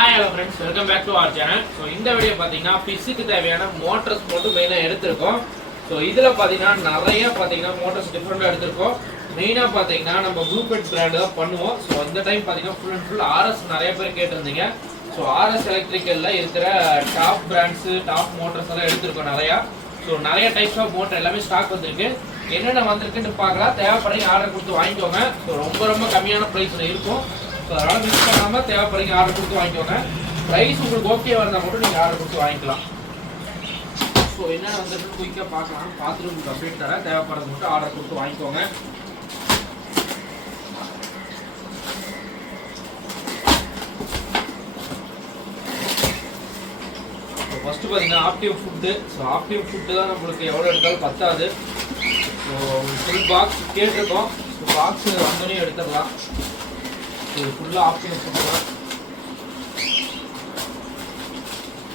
Hi hello friends, welcome back to our channel. So இந்த video பார்த்தீங்கன்னா ஃபிஷ்ஷுக்கு தேவையான மோட்டர்ஸ் மட்டும் மெயினாக எடுத்திருக்கோம். ஸோ இதில் பார்த்தீங்கன்னா நிறைய பார்த்தீங்கன்னா மோட்டர்ஸ் டிஃப்ரெண்டாக எடுத்திருக்கோம். மெயினாக பார்த்தீங்கன்னா நம்ம ப்ளூபெட் பிராண்டு தான் பண்ணுவோம். ஸோ இந்த டைம் பார்த்தீங்கன்னா ஃபுல் அண்ட் ஃபுல் ஆர்எஸ் நிறைய பேர் கேட்டிருந்தீங்க. ஸோ ஆர்எஸ் எலக்ட்ரிக்கலில் இருக்கிற டாப் பிராண்ட்ஸு டாப் மோட்டர்ஸ் எல்லாம் எடுத்திருக்கோம் நிறையா. ஸோ நிறைய டைப்ஸ் ஆஃப் மோட்டர் எல்லாமே ஸ்டாக் வந்திருக்கு. என்னென்ன வந்திருக்குன்னு பார்க்கலாம். தேவைப்படுறீங்க ஆர்டர் கொடுத்து வாங்கிக்கோங்க. ஸோ ரொம்ப கம்மியான ப்ரைஸில் இருக்கும். ஸோ அதனால் மிஸ் பண்ணாமல் தேவைப்படுறீங்க ஆர்டர் கொடுத்து வாங்கிக்கோங்க. ப்ரைஸ் உங்களுக்கு ஓகே இருந்தால் மட்டும் நீங்கள் ஆர்டர் கொடுத்து வாங்கிக்கலாம். ஸோ என்னென்ன வந்துட்டு குயிக்காக பார்க்கலாம். பார்த்துட்டு உங்களுக்கு அப்டேட் தரேன். தேவைப்படுறது மட்டும் ஆர்டர் கொடுத்து வாங்கிக்கோங்க. ஃபஸ்ட்டு பார்த்தீங்கன்னா active food. So active food தான் நம்மளுக்கு எவ்வளோ எடுத்தாலும் பத்தாது. ஸோ ஃபுல் பாக்ஸ் கேட்டிருக்கோம். ஸோ பாக்ஸ் வந்தோடனே எடுத்துடலாம். இது ஃபுல்லாக ஆக்டிவ் ஃபுட்டு தான்.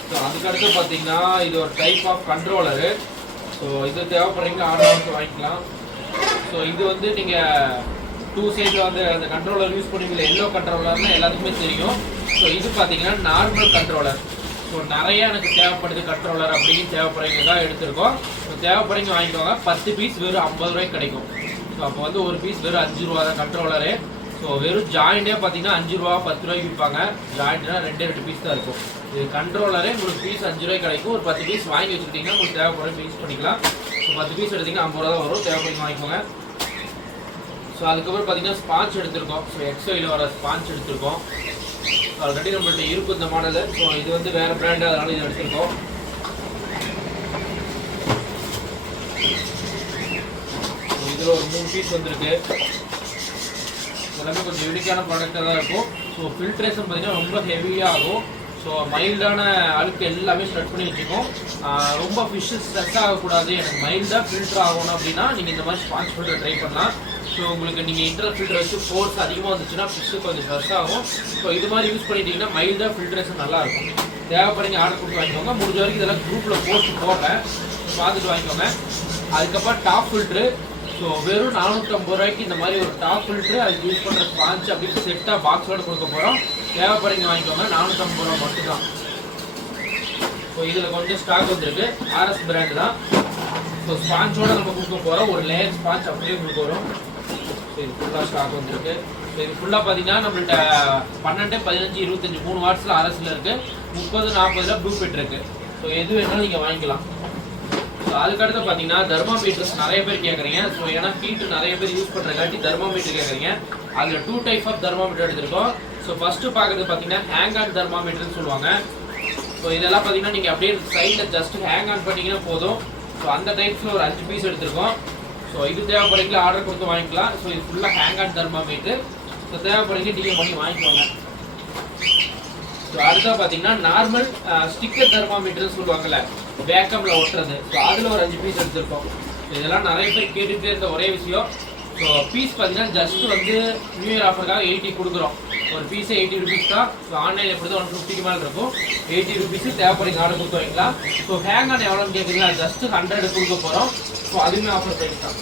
ஸோ அதுக்கடுத்து பார்த்தீங்கன்னா இது ஒரு டைப் ஆஃப் கண்ட்ரோலரு. ஸோ இது தேவைப்படுறீங்களா ஆர்டர் வாங்கிக்கலாம். ஸோ இது வந்து நீங்கள் 2 சைடில் வந்து அந்த கண்ட்ரோலர் யூஸ் பண்ணுவீங்களா, எல்லோ கண்ட்ரோலர்னு எல்லாத்துக்குமே தெரியும். ஸோ இது பார்த்தீங்கன்னா நார்மல் கண்ட்ரோலர். ஸோ நிறைய எனக்கு தேவைப்படுது கண்ட்ரோலர் அப்படின்னு தேவைப்படுறீங்க தான் எடுத்திருக்கோம். ஸோ தேவைப்படுறீங்க வாங்கிக்கோங்க. 10 பீஸ் வெறும் 50 ரூபாய்க்கு கிடைக்கும். ஸோ அப்போ வந்து ஒரு பீஸ் வெறும் 5 ரூபா தான் கண்ட்ரோலரு. ஸோ வெறும் ஜாயிண்டே பார்த்தீங்கன்னா 5 ரூபா 10 ரூபாய்க்கு விற்பாங்க. ஜாயிண்ட்னா 2 பீஸ் தான் இருக்கும். இது கண்ட்ரோலரே உங்களுக்கு பீஸ் 5 ரூபாய்க்கு கிடைக்கும். ஒரு 10 பீஸ் வாங்கி வச்சுக்கிட்டிங்கன்னா உங்களுக்கு தேவைப்படுற யூஸ் பண்ணிக்கலாம். ஸோ 10 பீஸ் எடுத்திங்கன்னா 50 ரூபா தான் வரும். தேவைப்படுறீங்க வாங்கிக்கோங்க. ஸோ அதுக்கப்புறம் பார்த்தீங்கன்னா ஸ்பான்ச் எடுத்திருக்கோம். ஸோ எக்ஸோயில் வர ஸ்பான்ச் எடுத்திருக்கோம். ஆல்ரெடி நம்மள்ட்ட இருக்கும் இந்த மாடலு. ஸோ இது வந்து வேறு பிராண்டு, அதனால இது எடுத்திருக்கோம். இதில் ஒரு 3 பீஸ் வந்திருக்கு. எல்லாமே கொஞ்சம் யூனிக்கான ப்ராடக்டாக தான் இருக்கும். ஸோ ஃபில்ட்ரேஷன் பார்த்தீங்கன்னா ரொம்ப ஹெவியாக ஆகும். ஸோ மைல்டான அழுக்கு எல்லாமே ஸ்ப்ரெட் பண்ணி வச்சுக்கும். ரொம்ப ஃபிஷ்ஷு ஸ்ட்ரெஸ் ஆகக்கூடாது, எனக்கு மைல்டாக ஃபில்டர் ஆகணும் அப்படின்னா நீங்கள் இந்த மாதிரி ஸ்பான்ச் ஃபில்டர் ட்ரை பண்ணலாம். ஸோ உங்களுக்கு நீங்கள் இன்டர்னல் ஃபில்டர் வச்சு ஃபோர்ஸ் அதிகமாக வந்துச்சுன்னா ஃபிஷ்ஷு கொஞ்சம் ஸ்ட்ரெஸ் ஆகும். ஸோ இது மாதிரி யூஸ் பண்ணிட்டீங்கன்னா மைல்டாக ஃபில்ட்ரேஷன் நல்லாயிருக்கும். தேவைப்படுறீங்க ஆர்டர் கொடுத்து வாங்கிக்கோங்க. முடிஞ்ச வரைக்கும் இதெல்லாம் குரூப்பில் போஸ்ட் போடுறேன், பார்த்துட்டு வாங்கிக்கோங்க. அதுக்கப்புறம் டாப் ஃபில்ட்ரு. ஸோ வெறும் 450 ரூபாய்க்கு இந்த மாதிரி ஒரு டாப் ஃபில்ட்ரு, அதுக்கு யூஸ் பண்ணுற ஸ்பான்ச் அப்படின்னு செட்டாக பாக்ஸோடு கொடுக்க போகிறோம். தேவைப்படுறீங்க வாங்கிக்கோங்க. 450 ரூபா மட்டும் தான். ஸோ இதில் கொஞ்சம் ஸ்டாக் வந்துருக்கு. ஆர்எஸ் பிராண்டு தான். ஸோ ஸ்பான்ச்சோட நம்ம கொடுக்க போகிறோம். ஒரு லேயர் ஸ்பான்ச் அப்படியே கொடுக்க போகிறோம். ஸோ இது ஃபுல்லாக ஸ்டாக் வந்துருக்கு. ஸோ இது ஃபுல்லாக பார்த்தீங்கன்னா நம்மள்ட்ட 12, 15, 25 3 வாட்ஸில் ஆர்எஸில் இருக்குது. 30, 40 ப்ளூபெட் இருக்குது. ஸோ எது வேணாலும் நீங்கள் வாங்கிக்கலாம். ஸோ அதுக்கடுத்து பார்த்தீங்கன்னா தெர்மாமீட்டர்ஸ் நிறைய பேர் கேட்குறீங்க. ஸோ ஏன்னா ஹீட்டு நிறைய பேர் யூஸ் பண்ணுறங்காட்டி தெர்மாமீட்டர் கேட்குறீங்க. அதில் 2 டைப் ஆஃப் தெர்மாமீட்டர் எடுத்திருக்கோம். ஸோ ஃபஸ்ட்டு பார்க்குறது பார்த்தீங்கன்னா ஹேங் ஆன் தெர்மாமீட்டர்னு சொல்லுவாங்க. ஸோ இதெல்லாம் பார்த்தீங்கன்னா நீங்கள் அப்படியே சைடில் ஜஸ்ட் ஹேங் ஆன் பண்ணிங்கன்னா போதும். ஸோ அந்த டைப்ஸில் ஒரு 5 பீஸ் எடுத்திருக்கோம். ஸோ இது தேவைப்படுறீங்களா ஆர்டர் கொடுத்து வாங்கிக்கலாம். ஸோ இது ஃபுல்லாக ஹேங் ஆன் தெர்மாமீட்டர். ஸோ தேவைப்படுறீங்க டிஎம் பண்ணி வாங்கிக்கோங்க. ஸோ அடுத்தா பார்த்தீங்கன்னா நார்மல் ஸ்டிக்கர் தெர்மாமீட்டர்னு சொல்லுவாங்கல்ல, வேக்கமில் ஒட்டுறது. ஸோ அதில் ஒரு 5 பீஸ் எடுத்திருக்கோம். இதெல்லாம் நிறைய பேர் கேட்டுகிட்டே இருந்த ஒரே விஷயம். ஸோ பீஸ் பார்த்தீங்கன்னா ஜஸ்ட் வந்து நியூ இயர் ஆஃபருக்காக 80 கொடுக்குறோம். ஒரு பீஸே 80 ருபீஸ் தான். ஸோ ஆன்லைன் எப்படி தான் 150க்கு மேலே இருக்கும். 80 ருபீஸு தேவைப்படுறீங்க ஆர்டர் கொடுத்து வாங்கிக்கலாம். ஸோ ஹேங் ஆன் எவ்வளோன்னு கேட்குறீங்களா, ஜஸ்ட் 100 கொடுக்க போகிறோம். ஸோ அதுவுமே ஆஃபர் ப்ரைஸ் தான்.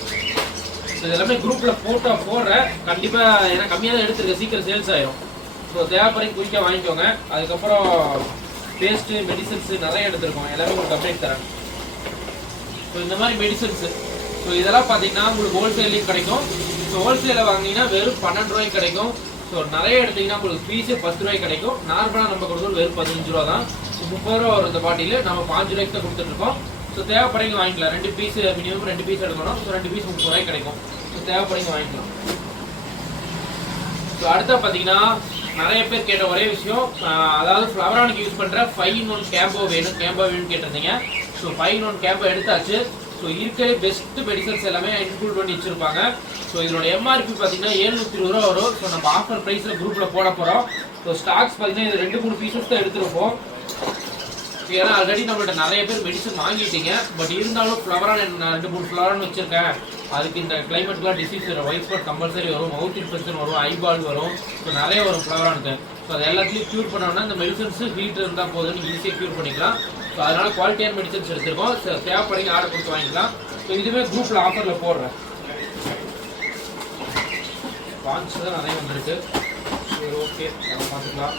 ஸோ இதெல்லாமே குரூப்பில் ஃபோட்டோ போடுறேன் கண்டிப்பாக. ஏன்னா கம்மியாக தான் எடுத்துருக்கேன், சீக்கிரம் சேல்ஸ் ஆயிடும். ஸோ தேவைப்படுறீங்க குயிக்காக வாங்கிக்கோங்க. அதுக்கப்புறம் பேஸ்ட்டு மெடிசன்ஸு நிறைய எடுத்துருக்கோம். எல்லாமே உங்களுக்கு அப்டேட் தரேன். ஸோ இந்த மாதிரி மெடிசன்ஸு. ஸோ இதெல்லாம் பார்த்தீங்கன்னா உங்களுக்கு ஹோல்சேல்லையும் கிடைக்கும். ஸோ ஹோல்சேலில் வாங்கினீங்கன்னா வெறும் 12 ரூபாய்க்கு கிடைக்கும். ஸோ நிறைய எடுத்தீங்கன்னா உங்களுக்கு பீஸே 10 ரூபாய்க்கு கிடைக்கும். நார்மலாக நம்ம கொடுக்குறது வெறும் 15 ரூபா தான். ஸோ 30 ரூபா வரும் இந்த பாட்டில். நம்ம 5 ரூபாய்க்கு தான் கொடுத்துட்ருக்கோம். ஸோ தேவைப்படுறீங்க வாங்கிக்கலாம். 2 பீஸ் மினிமம் 2 பீஸ் எடுக்கணும். ஸோ 2 பீஸ் 30 ரூபாய்க்கு கிடைக்கும். ஸோ தேவைப்படுறீங்க வாங்கிக்கலாம். ஸோ அடுத்த பார்த்தீங்கன்னா நிறைய பேர் கேட்ட ஒரே விஷயம், அதாவது ஃப்ளவரானுக்கு யூஸ் பண்ணுற 5-in-1 கேம்போ வேணும்னு கேட்டிருந்தீங்க. ஸோ 5-in-1 கேம்போ எடுத்தாச்சு. ஸோ இருக்கிற பெஸ்ட் மெடிசன்ஸ் எல்லாமே இன்க்ளூட் பண்ணி வச்சுருப்பாங்க. ஸோ இதோட எம்ஆர்பி பார்த்தீங்கன்னா 720 ரூபா வரும். ஸோ நம்ம ஆஃபர் ப்ரைஸில் குரூப்பில் போட போகிறோம். ஸோ ஸ்டாக்ஸ் பார்த்தீங்கன்னா இது 2-3 பீசஸ் தான் எடுத்துருப்போம். ஏன்னா ஆல்ரெடி நம்மள்ட்ட நிறைய பேர் மெடிசன் வாங்கிட்டீங்க. பட் இருந்தாலும் ஃப்ளவரான் 2-3 ஃப்ளவரான் வச்சுருக்கேன். அதுக்கு இந்த கிளைமேட்லாம் டிசீஸ் வரும், ஒயிட் ஸ்பாட் கம்பல்சரி வரும், மவுத் இன்ஃபெக்ஷன் வரும், ஐபால் வரும். ஸோ நிறைய வரும் ஃப்ளவரானுக்கு. ஸோ அது எல்லாத்துலேயும் க்யூர் பண்ணோம்னா இந்த மெடிசன்ஸு ஹீட் இருந்தால் போதும், நீங்கள் ஈஸியாக க்யூர் பண்ணிக்கலாம். ஸோ அதனால் குவாலிட்டியான மெடிசன்ஸ் எடுத்துருக்கோம். ஸோ தேவைப்படுறீங்க ஆர்டர் கொடுத்து வாங்கிக்கலாம். ஸோ இதுவே குரூப்பில் ஆஃபரில் போடுறேன். ஸ்பான்ஸ் தான் நிறைய வந்துருக்கு. சரி ஓகே, அதை பார்த்துக்கலாம்.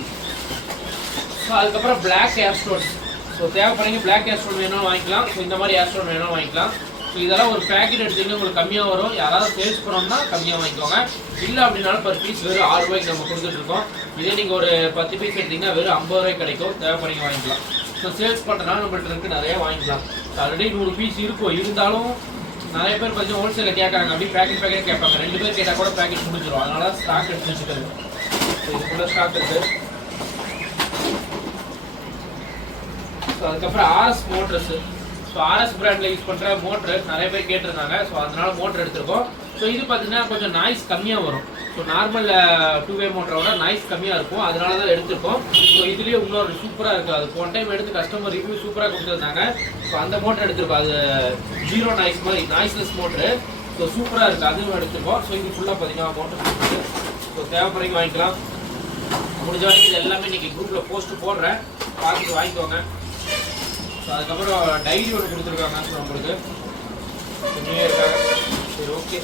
ஸோ அதுக்கப்புறம் பிளாக் ஏர் ஸ்டோன்ஸ். ஸோ தேவைப்படுறீங்க பிளாக் ஏர் ஸ்டோன் வேணாலும் வாங்கிக்கலாம். ஸோ இந்த மாதிரி ஏர் ஸ்டோன் வேணாலும் வாங்கிக்கலாம். ஸோ இதெல்லாம் ஒரு பேக்கெட் எடுத்திங்கன்னா உங்களுக்கு கம்மியாக வரும். யாராவது சேல்ஸ் பண்ணோம்னா கம்மியாக வாங்கிக்கோங்க. இல்லை அப்படின்னாலும் பர் பீஸ் வெறும் 6 ரூபாய்க்கு நம்ம கொடுத்துட்ருக்கோம். இதே நீங்கள் ஒரு 10 பீஸ் எடுத்திங்கன்னா வெறும் 50 ரூபாய்க்கு கிடைக்கும். தேவைப்படுறீங்க வாங்கிக்கலாம். ஸோ சேல்ஸ் பண்ணுறதுனால நம்மள்ட்ட இருக்கு நிறைய வாங்கிக்கலாம். ஸோ ஆல்ரெடி 100 பீஸ் இருக்கும். இருந்தாலும் நிறைய பேர் பார்த்தீங்கன்னா ஹோல்சேலில் கேட்குறாங்க. அப்படி பேக்கெட் கேட்பாங்க. 2 பேர் கேட்டால் கூட பேக்கெட் முடிஞ்சிடும். அதனால ஸ்டாக் எடுத்து வச்சுக்கிறது. ஸோ இதுக்குள்ள ஸ்டாக் இருக்குது. ஸோ அதுக்கப்புறம் ஆர்எஸ் மோட்டர்ஸு. ஸோ ஆர்எஸ் பிராண்டில் யூஸ் பண்ணுற மோட்ரு நிறைய பேர் கேட்டிருந்தாங்க. ஸோ அதனால மோட்டர் எடுத்திருக்கோம். ஸோ இது பார்த்தீங்கன்னா கொஞ்சம் நாய்ஸ் கம்மியாக வரும். ஸோ நார்மல் 2-வே மோட்டரோட நாய்ஸ் கம்மியாக இருக்கும். அதனால தான் எடுத்திருக்கோம். ஸோ இதுலேயே இன்னொரு சூப்பராக இருக்குது. அது போன டைம் எடுத்து கஸ்டமர் ரிவ்யூ சூப்பராக கொடுத்துருந்தாங்க. ஸோ அந்த மோட்டர் எடுத்திருக்கோம். அது 0 நாய்ஸ் மாதிரி நாய்ஸ்லெஸ் மோட்ரு. ஸோ சூப்பராக இருக்குது. அதுவும் எடுத்திருக்கோம். ஸோ இது ஃபுல்லாக பார்த்தீங்கன்னா மோட்டர் இருக்குது. ஸோ தேவைப்படுறீங்க வாங்கிக்கலாம். முடிஞ்ச வரைக்கும் இது எல்லாமே இன்றைக்கி குரூப்பில் போஸ்ட்டு போடுறேன். பார்த்துட்டு வாங்கிக்கோங்க. ஸோ அதுக்கப்புறம் டைரி ஒன்று கொடுத்துருக்காங்க. ஸோ நம்மளுக்கு கொஞ்சம் இருக்காங்க. சரி ஓகே.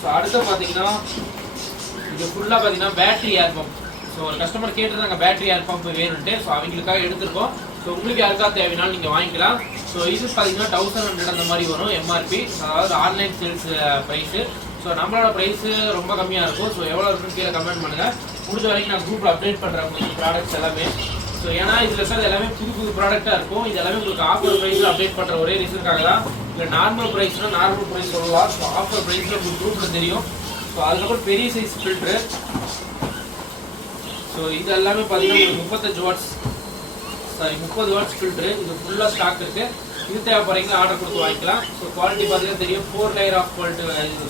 ஸோ அடுத்து பார்த்தீங்கன்னா இது ஃபுல்லாக பார்த்தீங்கன்னா பேட்டரி ஏர் பம்ப். ஸோ ஒரு கஸ்டமர் கேட்டிருந்தாங்க பேட்டரி ஏர் பம்ப் வேணும்ட்டு. ஸோ அவங்களுக்காக எடுத்திருக்கோம். ஸோ உங்களுக்கு யாருக்காக தேவைனாலும் நீங்கள் வாங்கிக்கலாம். ஸோ இது பார்த்தீங்கன்னா 1100 அந்த மாதிரி வரும் எம்ஆர்பி. அதாவது ஆன்லைன் சேல்ஸ் ப்ரைஸு. ஸோ நம்மளோட ப்ரைஸு ரொம்ப கம்மியாக இருக்கும். ஸோ எவ்வளோ இருக்குன்னு கீழே கமெண்ட் பண்ணுங்கள். முடிஞ்ச வரைக்கும் நான் குரூப்பில் அப்டேட் பண்ணுறேன் உங்களுக்கு ப்ராடக்ட்ஸ் எல்லாமே. ஸோ ஏன்னா இதில் இருக்கிறது எல்லாமே புது ப்ராடக்டாக இருக்கும். இது எல்லாமே உங்களுக்கு ஆஃபர் ப்ரைஸில் அப்டேட் பண்ணுற ஒரே ரீசனுக்காக தான். இல்லை நார்மல் ப்ரைஸ்னால் நார்மல் ப்ரைஸ் சொல்லலாம். ஸோ ஆஃபர் ப்ரைஸில் உங்களுக்கு குரூப்பில் தெரியும். ஸோ அதுக்கப்புறம் பெரிய சைஸ் ஃபில்ட்ரு. ஸோ இது எல்லாமே பார்த்தீங்கன்னா உங்களுக்கு 35 வாட்ஸ் 30 வாட்ஸ் ஃபில்ட்ரு. இது ஃபுல்லாக ஸ்டாக் இருக்குது. இது தேவைப்படுறீங்களா ஆர்டர் கொடுத்து வாங்கிக்கலாம். ஸோ குவாலிட்டி பார்த்தீங்கன்னா தெரியும். 4 layer of quality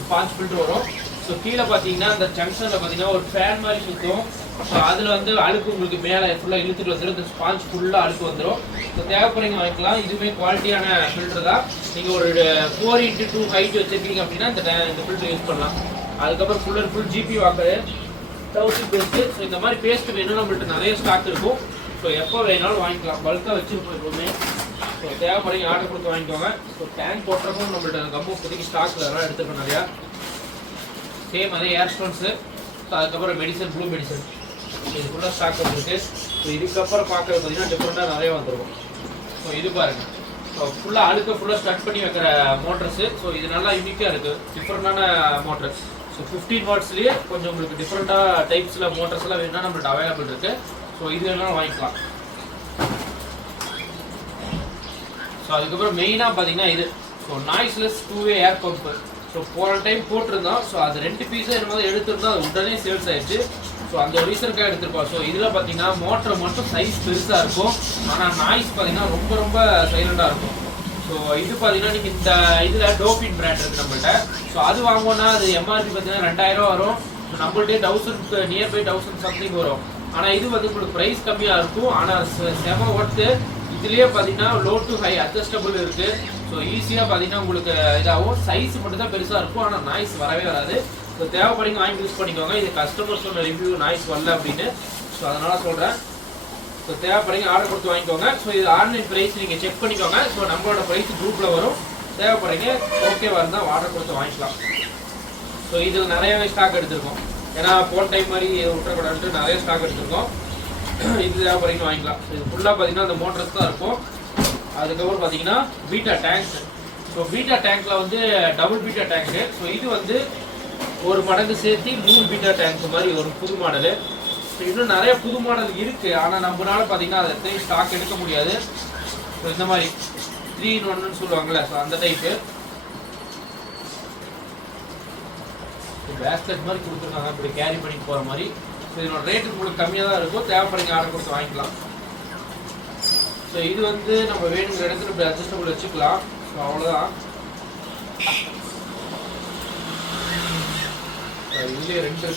sponge filter வரும். ஸோ கீழே பார்த்தீங்கன்னா அந்த ஜங்ஷனில் பார்த்தீங்கன்னா ஒரு ஃபேன் மாதிரி சுற்றும். ஸோ அதில் வந்து அழுக்கு உங்களுக்கு மேலே ஃபுல்லாக இழுத்துட்டு வந்துடும். இந்த ஸ்பாஞ்ச் ஃபுல்லாக அழுக்கு வந்துடும். ஸோ தேவைப்படுறீங்க வாங்கிக்கலாம். இதுவுமே குவாலிட்டியான ஃபில்ட்ரு தான். நீங்கள் ஒரு 4x2 ஹைட் வச்சுருக்கீங்க அப்படின்னா இந்த ஃபில்ட்ரு யூஸ் பண்ணலாம். அதுக்கப்புறம் full and full GB walker, dowsing paste. So இந்த மாதிரி பேஸ்ட்டு வேணும் நம்மள்ட்ட நிறைய ஸ்டாக் இருக்கும். ஸோ எப்போ வேணாலும் வாங்கிக்கலாம். பல்காக வச்சுருப்போம் எப்பவுமே. ஸோ தேவைப்படுறீங்க ஆர்டர் கொடுத்து வாங்கிக்கோங்க. ஸோ டேங்க் போட்டுறக்கும் நம்மள்ட்ட கம்மு இப்போதைக்கு ஸ்டாக்கில் அதெல்லாம் எடுத்துருக்கோம் நிறையா. சேம் அதே ஏர் ஸ்டோன்ஸு. ஸோ அதுக்கப்புறம் மெடிசன், ப்ளூ மெடிசன். இது ஃபுல்லாக ஸ்டாக் வந்துருக்கு. ஸோ இதுக்கப்புறம் பார்க்குறது பார்த்தீங்கன்னா டிஃப்ரெண்ட்டாக நிறைய வந்துருக்கும். ஸோ இது பாருங்கள். ஸோ ஃபுல்லாக அழுக்க ஃபுல்லாக ஸ்டார்ட் பண்ணி வைக்கிற மோட்டர்ஸு. ஸோ இது நல்லா யூனிக்காக இருக்குது. டிஃப்ரெண்ட்டான மோட்டர்ஸ். ஸோ 15 வாட்ஸ்லேயே கொஞ்சம் உங்களுக்கு டிஃப்ரெண்ட்டாக டைப்ஸில் மோட்டர்ஸ்லாம் வேணும்னா நம்மள்ட்ட அவைலபிள் இருக்குது. ஸோ இது வேணாலும் வாங்கிக்கலாம். ஸோ அதுக்கப்புறம் மெயினாக பார்த்தீங்கன்னா இது ஸோ நாய்ஸ்லெஸ் 2-வே ஏர் பம்ப்பு. ஸோ போன டைம் போட்டிருந்தோம். ஸோ அது 2 பீஸாக என்னமோ எடுத்திருந்தோம். அது உடனே சேல்ஸ் ஆயிடுச்சு. ஸோ அந்த ரீசனுக்காக எடுத்திருப்போம். ஸோ இதில் பார்த்தீங்கன்னா மோட்டர் மட்டும் சைஸ் பெருசாக இருக்கும். ஆனால் நாய்ஸ் பார்த்தீங்கன்னா ரொம்ப ரொம்ப சைலண்டாக இருக்கும். ஸோ இது பார்த்தீங்கன்னா நீங்கள் இந்த இதில் டோஃபின் பிராண்ட் இருக்குது நம்மள்ட்ட. ஸோ அது வாங்கணும்னா அது எம்ஆர்பி பார்த்தீங்கன்னா 2000 வரும். ஸோ நம்மள்ட்டே 1000 நியர்பை 1000 சம்திங் வரும். ஆனால் இது வந்து உங்களுக்கு ப்ரைஸ் கம்மியாக இருக்கும். ஆனால் செம ஒர்த்து. இதுலேயே பார்த்தீங்கன்னா லோ டு ஹை அட்ஜஸ்டபிள் இருக்குது. ஸோ ஈஸியாக பார்த்தீங்கன்னா உங்களுக்கு இதாகும். சைஸ் மட்டும் தான் பெருசாக இருக்கும். ஆனால் நாய்ஸ் வரவே வராது. ஸோ தேவைப்படுங்க வாங்கி யூஸ் பண்ணிக்கோங்க. இது கஸ்டமர் சொன்ன ரிவ்யூ நாய்ஸ் வரல அப்படின்னு. ஸோ அதனால் சொல்கிறேன். ஸோ தேவைப்படுங்க ஆர்டர் கொடுத்து வாங்கிக்கோங்க. ஸோ இது ஆன்லைன் ப்ரைஸ் நீங்கள் செக் பண்ணிக்கோங்க. ஸோ நம்மளோட ப்ரைஸ் குரூப்பில் வரும். தேவைப்படுங்க ஓகேவா இருந்தால் ஆர்டர் கொடுத்து வாங்கிக்கலாம். ஸோ இதில் நிறையவே ஸ்டாக் எடுத்திருக்கோம். ஏன்னா போன டைம் மாதிரி விட்டுறக்கூடாதுன்ட்டு நிறைய ஸ்டாக் எடுத்திருக்கோம். இது தேவைப்படுங்க வாங்கிக்கலாம். இது ஃபுல்லாக பார்த்தீங்கன்னா அந்த மோட்டர்ஸ் தான் இருக்கும். அதுக்கப்புறம் பார்த்தீங்கன்னா பீட்டா டேங்க். ஸோ பீட்டா டேங்க்கில் வந்து டபுள் பீட்டா டேங்க்கு. ஸோ இது வந்து ஒரு மடங்கு சேர்த்து 3 பீட்டா டேங்க் மாதிரி ஒரு புது மாடலு. ஸோ இன்னும் நிறைய புது மாடல் இருக்குது. ஆனால் நம்மளால பார்த்தீங்கன்னா அதை எத்தனை ஸ்டாக் எடுக்க முடியாது. ஸோ இந்த மாதிரி 3-in-1 சொல்லுவாங்கள்ல. ஸோ அந்த டைப்பு பேஸ்கெட் மாதிரி கொடுத்துருக்காங்க. இப்படி கேரி பண்ணி போகிற மாதிரி. ஸோ இதோட ரேட்டு உங்களுக்கு கம்மியாக தான் இருக்கும். தேவைப்படுங்க ஆர்டர் கொடுத்து வாங்கிக்கலாம். ஸோ இது வந்து நம்ம வேணுங்கிற இடத்துல இப்படி அட்ஜஸ்டபிள் வச்சுக்கலாம். ஸோ அவ்வளோதான். இதுலேயே 2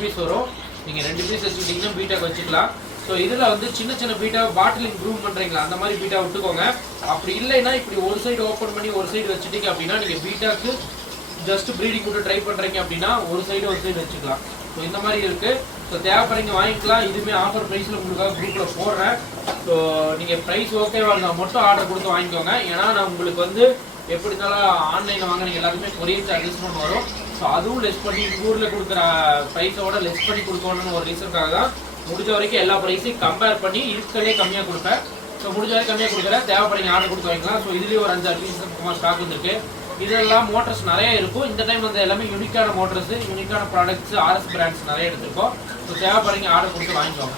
பீஸ் வரும். நீங்கள் 2 பீஸ் வச்சுக்கிட்டிங்கன்னா பீட்டாக்கு வச்சுக்கலாம். ஸோ இதில் வந்து சின்ன சின்ன பீட்டா பாட்டிலிங் க்ரூம் பண்ணுறீங்களா அந்த மாதிரி பீட்டா விட்டுக்கோங்க. அப்படி இல்லைன்னா இப்படி ஒரு சைடு ஓப்பன் பண்ணி ஒரு சைடு வச்சுட்டீங்க அப்படின்னா நீங்கள் பீட்டாக்கு ஜஸ்ட் ப்ரீடிங் விட்டு ட்ரை பண்ணுறீங்க அப்படின்னா ஒரு சைடு வச்சுக்கலாம். ஸோ இந்த மாதிரி இருக்குது. ஸோ தேவைப்படுறீங்க வாங்கிக்கலாம். இதுவுமே ஆஃபர் ப்ரைஸில் உங்களுக்காக குரூப்பில் போடுறேன். ஸோ நீங்கள் ப்ரைஸ் ஓகேவா இருந்தால் மட்டும் ஆர்டர் கொடுத்து வாங்கிக்கோங்க. ஏன்னா நான் உங்களுக்கு வந்து எப்படி இருந்தாலும் ஆன்லைனில் வாங்கினீங்க எல்லாத்துக்குமே கொரியர் சார்ஜஸ்னு வரும். ஸோ அதுவும் லெஸ் பண்ணி ஊரில் கொடுக்குற ப்ரைஸோட லெஸ் பண்ணி கொடுக்கணும்னு ஒரு ரீசனுக்காக தான் முடிஞ்ச வரைக்கும் எல்லா ப்ரைஸையும் கம்பேர் பண்ணி இருக்கிறதே கம்மியாக கொடுப்பேன். ஸோ முடிஞ்ச வரைக்கும் கம்மியாக கொடுக்குறேன், தேவைப்படுங்க ஆர்டர் கொடுத்து வாங்கிக்கலாம். ஸோ இதுலேயும் ஒரு 5-6 பீசஸ் பக்கமாக ஸ்டாக் வந்துருக்கு. இதெல்லாம் மோட்டர்ஸ் நிறைய இருக்கும். இந்த டைம் வந்து எல்லாமே யூனிக்கான மோட்டர்ஸ், யூனிக்கான ப்ராடக்ட்ஸ், RS பிராண்ட்ஸ் நிறைய எடுத்திருக்கோம். ஸோ தேவைப்படுங்க ஆர்டர் கொடுத்து வாங்கிக்கோங்க.